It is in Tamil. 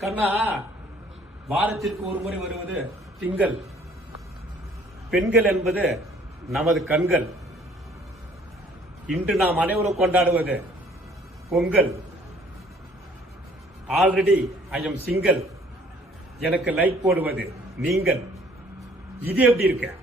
கண்ணா, வாரத்திற்கு ஒரு முறை வருவது திங்கள். பெண்கள் என்பது நமது கண்கள். இன்று நாம் அனைவரும் கொண்டாடுவது Pongal. Already I am single. எனக்கு லைக் போடுவது நீங்கள். இது எப்படி இருக்க?